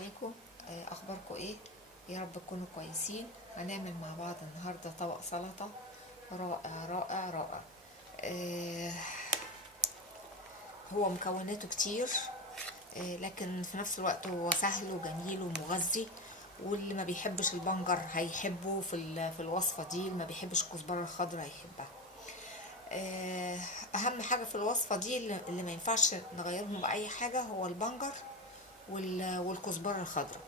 عليكم. اخباركم ايه؟ يا رب تكونوا كويسين. هنعمل مع بعض النهارده طبق سلطه رائع رائع رائع. آه، هو مكوناته كتير، لكن في نفس الوقت هو سهل وجميل ومغذي، واللي ما بيحبش البنجر هيحبه في الوصفه دي، اللي ما بيحبش الكزبره الخضراء هيحبها. آه، اهم حاجه في الوصفه دي اللي ما ينفعش نغيرهم باي حاجه هو البنجر والكزبره الخضراء.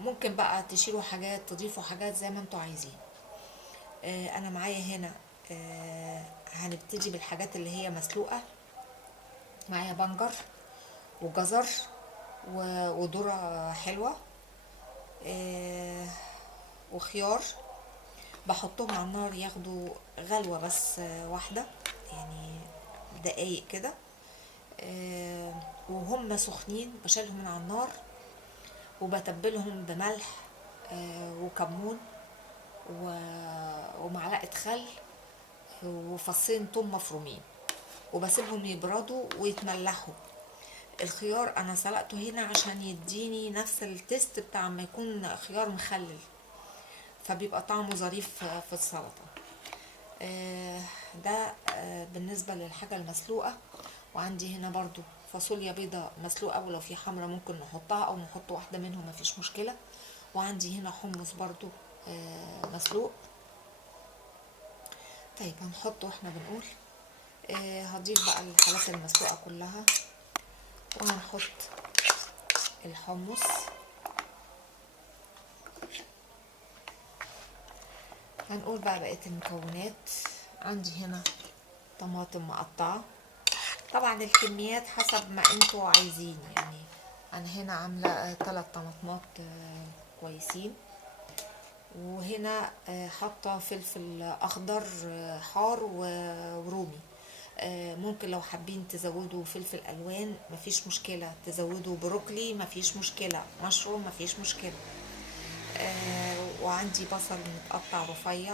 ممكن بقى تشيلوا حاجات تضيفوا حاجات زي ما انتوا عايزين. انا معايا هنا، هنبتدي بالحاجات اللي هي مسلوقة. معايا بنجر وجزر وذرة حلوة، آه، وخيار. بحطهم على النار ياخدوا غلوة بس، واحدة يعني، دقايق كده. وهم سخنين بشيلهم من على النار وبتبلهم بملح وكمون ومعلقة خل وفصين توم مفرومين، وبسيبهم يبردوا ويتملحوا. الخيار انا سلقته هنا عشان يديني نفس التست بتاع ما يكون خيار مخلل، فبيبقى طعمه ظريف في السلطة. ده بالنسبة للحاجة المسلوقة. وعندي هنا برضو فاصوليا بيضة مسلوقة، ولو في حمرة ممكن نحطها او نحط واحدة منهم مفيش مشكلة. وعندي هنا حمص برضو مسلوق. طيب هنحطه واحنا بنقول. هضيف بقى الحاجات المسلوقة كلها، وهنحط الحمص. هنقول بقى بقية المكونات. عندي هنا طماطم مقطعة، طبعا الكميات حسب ما انتوا عايزين يعني. انا هنا عاملة 3 طماطمات كويسين. وهنا حاطة فلفل اخضر حار ورومي. ممكن لو حابين تزودوا فلفل الوان مفيش مشكلة، تزودوا بروكلي مفيش مشكلة، مشروم مفيش مشكلة. وعندي بصل متقطع رفيع.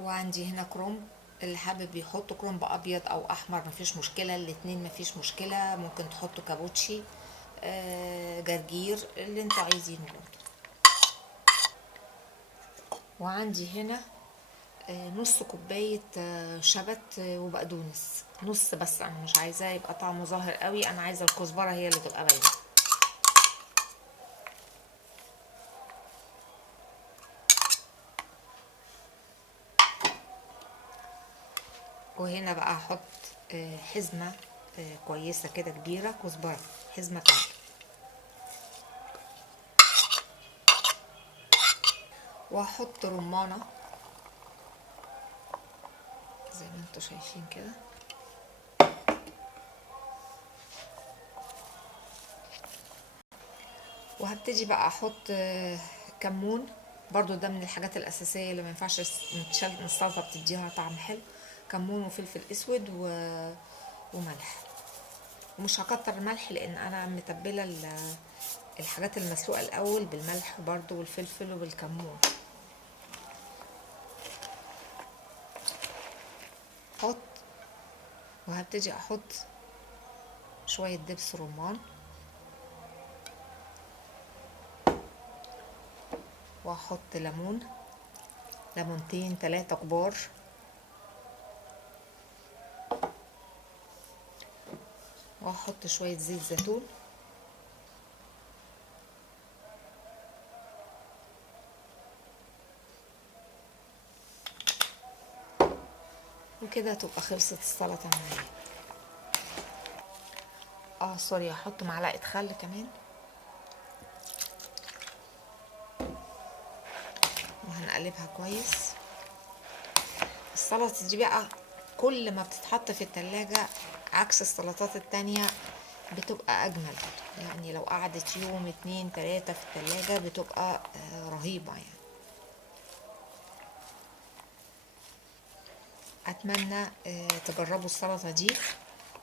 وعندي هنا كرنب، اللي حابب يحط كرنب ابيض او احمر مفيش مشكلة، الاتنين مفيش مشكلة. ممكن تحطوا كابوتشي، جرجير، اللي انتوا عايزينه برضه. وعندي هنا نص كوباية شبت وبقدونس، نص بس، انا مش عايزاه يبقى طعمه ظاهر قوي، انا عايزة الكزبرة هي اللي تبقى باينة. وهنا بقى هحط حزمة كويسة كده كبيرة كزبرة، حزمة كاملة. وهحط رمانة زي ما انتوا شايفين كده. وهبتدي بقى احط كمون، برضو ده من الحاجات الاساسية اللي ما ينفعش نتشال من السلطة، بتديها طعم حلو. كمون وفلفل اسود وملح. ومش هكتر الملح لان انا متبلة الحاجات المسلوقة الاول بالملح برضو والفلفل وبالكمون. احط، وهبتدي احط شوية دبس رمان، واحط ليمون، ليمونتين 3 كبار، واحط شوية زيت زيتون. وكده تبقى خلصت السلطة معايا. سوري، هحط معلقة خل كمان. وهنقلبها كويس. السلطة دي بقى كل ما بتتحط في التلاجة عكس السلطات التانية بتبقى اجمل، يعني لو قعدت يوم 2 3 في التلاجة بتبقى رهيبة يعني. اتمنى تجربوا السلطة دي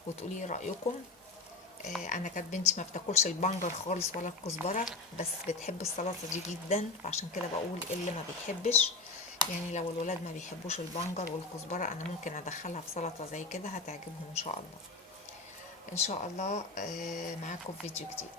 وتقولي رأيكم. انا كانت بنتي ما بتاكلش البنجر خالص ولا الكزبره، بس بتحب السلطه دي جدا، فعشان كده بقول اللي ما بيحبش. يعني لو الولاد ما بيحبوش البنجر والكزبره انا ممكن ادخلها في سلطه زي كده، هتعجبهم ان شاء الله. ان شاء الله معاكم في فيديو جديد.